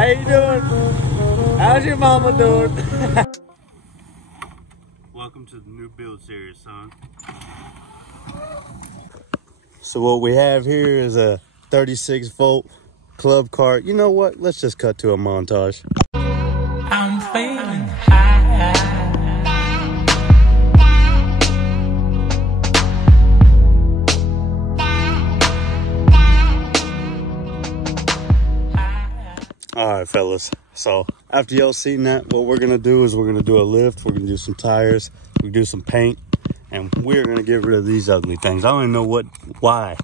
How you doing? How's your mama doing? Welcome to the new build series, son. So what we have here is a 36 volt club cart. You know what? Let's just cut to a montage. I'm feeling high. All right, fellas. So after y'all seen that, what we're gonna do is we're gonna do a lift. We're gonna do some tires. We're gonna do some paint, and we're gonna get rid of these ugly things. I don't even know why.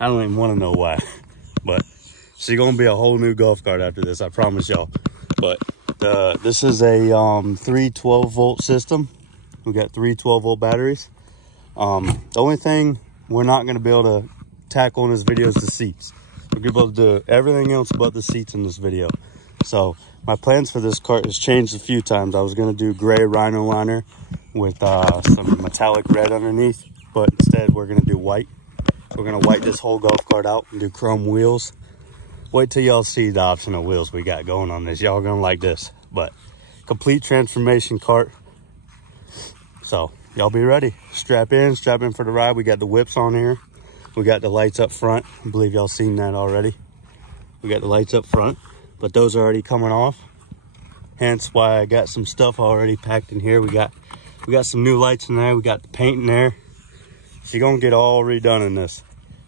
I don't even want to know why. But she's gonna be a whole new golf cart after this. I promise y'all. But this is a 312 volt system. We got 312 volt batteries. The only thing we're not gonna be able to tackle in this video is the seats. We're gonna be able to do everything else but the seats in this video. So my plans for this cart has changed a few times. I was gonna do gray rhino liner with some metallic red underneath, but instead we're gonna do white. We're gonna white this whole golf cart out and do chrome wheels. Wait till y'all see the optional wheels we got going on this. Y'all gonna like this. But complete transformation cart. So y'all be ready. Strap in for the ride. We got the whips on here. We got the lights up front. I believe y'all seen that already. We got the lights up front, but those are already coming off. Hence why I got some stuff already packed in here. We got some new lights in there. We got the paint in there. She's gonna get all redone in this.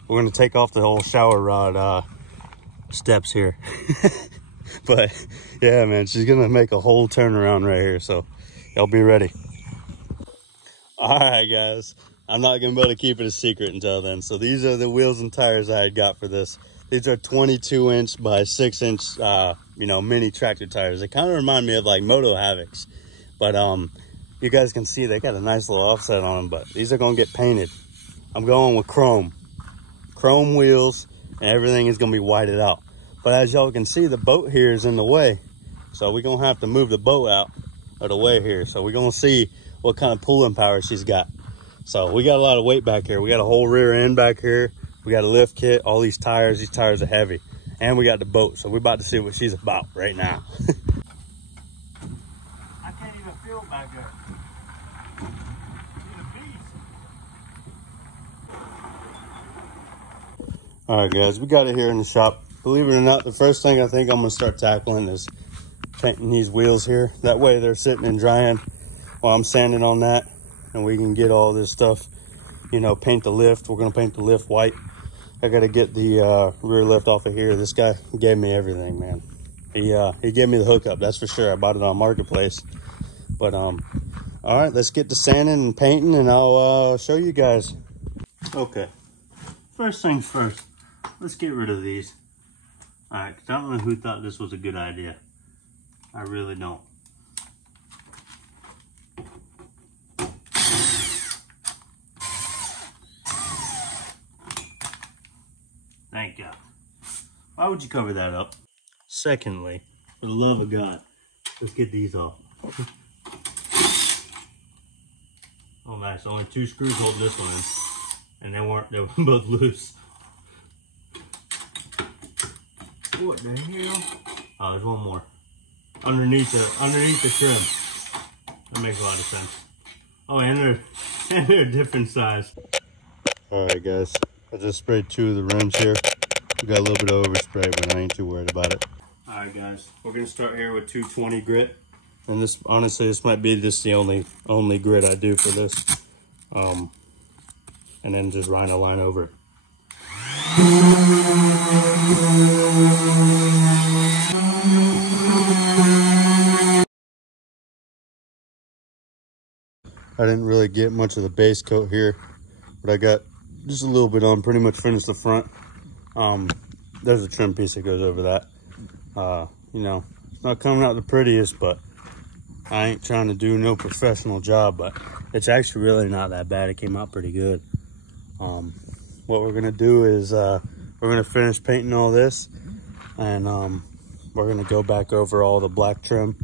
We're gonna take off the whole shower rod steps here. But yeah, man, she's gonna make a whole turnaround right here. So y'all be ready. All right, guys. I'm not gonna be able to keep it a secret until then. So these are the wheels and tires I had got for this. These are 22 inch by 6 inch, mini tractor tires. They kind of remind me of like Moto Havocs, but you guys can see they got a nice little offset on them. But these are gonna get painted. I'm going with chrome wheels, and everything is gonna be whited out. But as y'all can see, the boat here is in the way, so we're gonna have to move the boat out of the way here. So we're gonna see what kind of pulling power she's got. So we got a lot of weight back here. We got a whole rear end back here. We got a lift kit, all these tires are heavy. And we got the boat. So we're about to see what she's about right now. I can't even feel back there. She's a beast. All right, guys, we got it here in the shop. Believe it or not, the first thing I think I'm gonna start tackling is painting these wheels here. That way they're sitting and drying while I'm sanding on that. And we can get all this stuff, paint the lift. We're gonna paint the lift white. I gotta get the rear lift off of here. This guy gave me everything, man. He gave me the hookup, that's for sure. I bought it on Marketplace. But all right, let's get to sanding and painting, and I'll show you guys. Okay, first things first, let's get rid of these. All right, 'cause I don't know who thought this was a good idea. I really don't. Thank God. Why would you cover that up? Secondly, for the love of God, let's get these off. Oh, nice. Only 2 screws hold this one in. And they were both loose. What the hell? Oh, there's one more. Underneath the trim. That makes a lot of sense. Oh, and they're a different size. All right, guys. I just sprayed 2 of the rims here. We got a little bit of overspray, but I ain't too worried about it. All right, guys, we're gonna start here with 220 grit, and this honestly, this might be just the only grit I do for this, and then just rhino line over it. I didn't really get much of the base coat here, but I got just a little bit on, pretty much finished the front. There's a trim piece that goes over that. It's not coming out the prettiest, but I ain't trying to do no professional job, but it's actually really not that bad. It came out pretty good. What we're gonna do is we're gonna finish painting all this, and we're gonna go back over all the black trim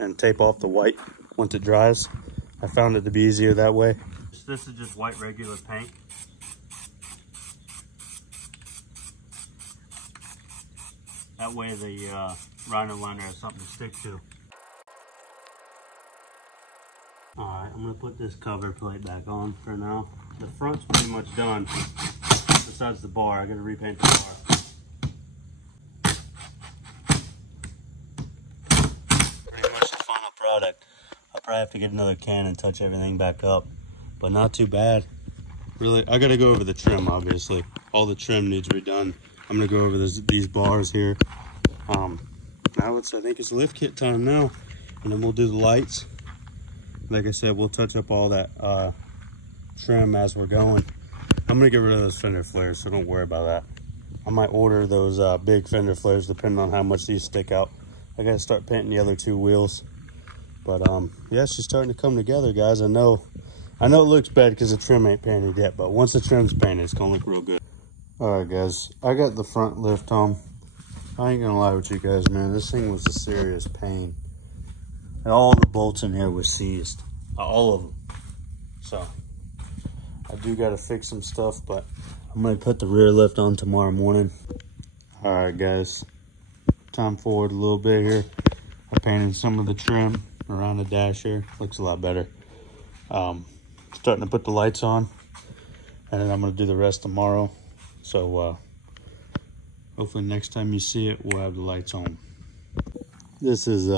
and tape off the white once it dries. I found it to be easier that way. This is just white regular paint. That way the rhino liner has something to stick to. Alright, I'm going to put this cover plate back on for now. The front's pretty much done. Besides the bar, I got to repaint the bar. Pretty much the final product. I'll probably have to get another can and touch everything back up. But not too bad. Really, I got to go over the trim, obviously. All the trim needs redone. I'm going to go over these bars here. Now I think it's lift kit time now. And then we'll do the lights. Like I said, we'll touch up all that trim as we're going. I'm gonna get rid of those fender flares, so don't worry about that. I might order those big fender flares depending on how much these stick out. I gotta start painting the other two wheels. But yeah, she's starting to come together, guys. I know it looks bad because the trim ain't painted yet, but once the trim's painted, it's gonna look real good. All right, guys, I got the front lift on. I ain't gonna lie with you guys, man. This thing was a serious pain. And all the bolts in here were seized, all of them. So I do got to fix some stuff, but I'm going to put the rear lift on tomorrow morning. All right, guys, time forward a little bit here. I painted some of the trim around the dash here. Looks a lot better. Starting to put the lights on, and then I'm going to do the rest tomorrow. So hopefully next time you see it, we'll have the lights on. This is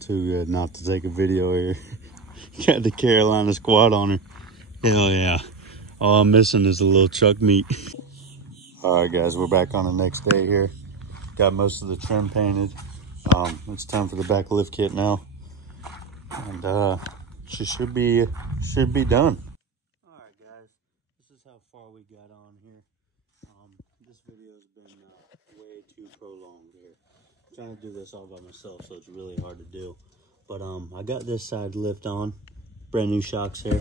too good not to take a video here. Got the Carolina squat on her. Hell yeah. All I'm missing is a little chuck meat. All right, guys, we're back on the next day here. Got most of the trim painted. It's time for the back lift kit now. And she should be done. All right, guys, this is how far we got on here. This video has been way too prolonged here. I'm trying to do this all by myself, so it's really hard to do. But I got this side lift on, brand new shocks here.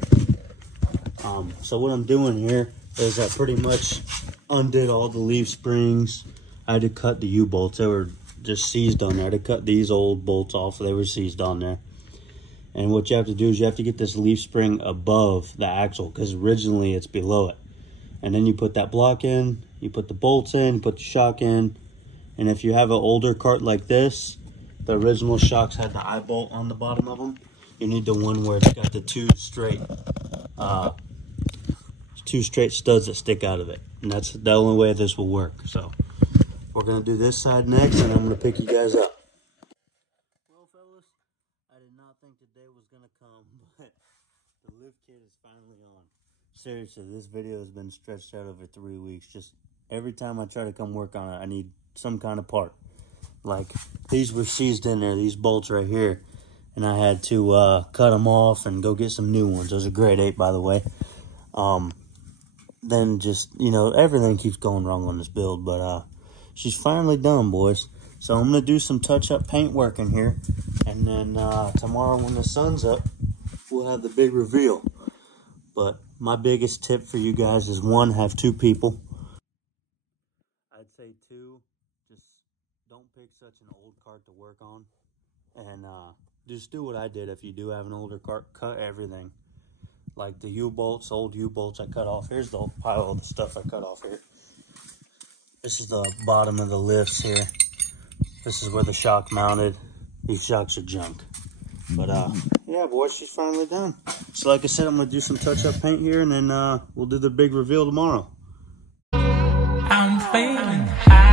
So what I'm doing here is I pretty much undid all the leaf springs. I had to cut the U-bolts. They were just seized on there. I had to cut these old bolts off. They were seized on there. And what you have to do is you have to get this leaf spring above the axle because originally it's below it. And then you put that block in, you put the bolts in, you put the shock in. And if you have an older cart like this, the original shocks had the eye bolt on the bottom of them. You need the one where it's got the two straight studs that stick out of it. And that's the only way this will work. So we're going to do this side next, and I'm going to pick you guys up. Well, fellas, I did not think today was going to come, but the lift kit is finally on. Seriously, this video has been stretched out over 3 weeks. Just every time I try to come work on it, I need some kind of part. Like, these were seized in there, these bolts right here. And I had to cut them off and go get some new ones. Those are grade 8, by the way. Then just, you know, everything keeps going wrong on this build. But she's finally done, boys. So I'm going to do some touch-up paint work in here. And then tomorrow when the sun's up, we'll have the big reveal. But my biggest tip for you guys is, one, have 2 people. I'd say 2, just don't pick such an old cart to work on. And just do what I did. If you do have an older cart, cut everything. Like the U-bolts, old U-bolts I cut off. Here's the pile of the stuff I cut off here. This is the bottom of the lifts here. This is where the shock mounted. These shocks are junk. But yeah, boys, she's finally done. So like I said, I'm going to do some touch-up paint here, and then we'll do the big reveal tomorrow. I'm feeling high.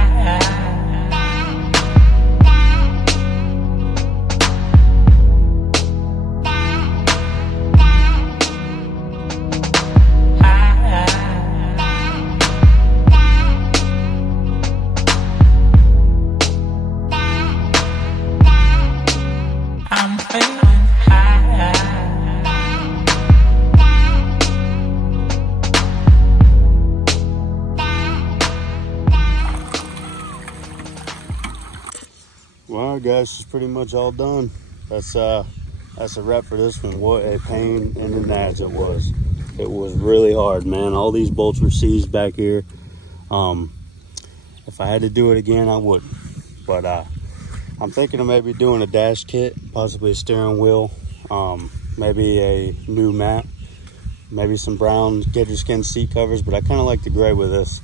Well, guys, she's pretty much all done. That's a wrap for this one. What a pain in the nads it was. It was really hard, man. All these bolts were seized back here. If I had to do it again, I wouldn't. But I'm thinking of maybe doing a dash kit, possibly a steering wheel, maybe a new mat, maybe some brown gator skin seat covers. But I kind of like the gray with this.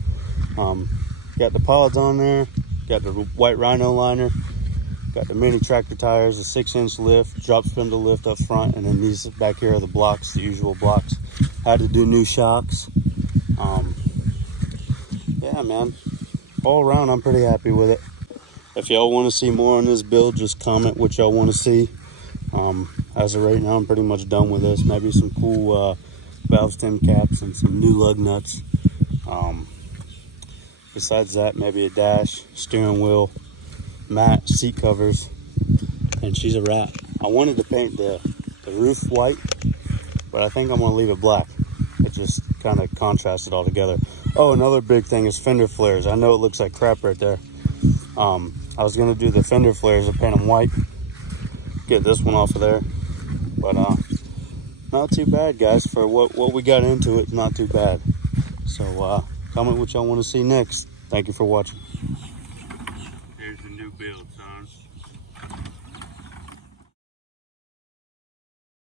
Got the pods on there. Got the white Rhino liner. Got the mini tractor tires, a 6-inch lift, drop spindle lift up front, and then these back here are the blocks, the usual blocks. Had to do new shocks. Yeah, man. All around, I'm pretty happy with it. If y'all want to see more on this build, just comment what y'all want to see. As of right now, I'm pretty much done with this. Maybe some cool valve stem caps and some new lug nuts. Besides that, maybe a dash, steering wheel, mat, seat covers, and she's a wrap. I wanted to paint the roof white, but I think I'm gonna leave it black. It just kind of contrasts it all together. Oh, another big thing is fender flares. I know it looks like crap right there. I was gonna do the fender flares and paint them white, get this one off of there, but not too bad, guys. For what we got into it, not too bad. So comment what y'all want to see next. Thank you for watching. Here's the new build, son.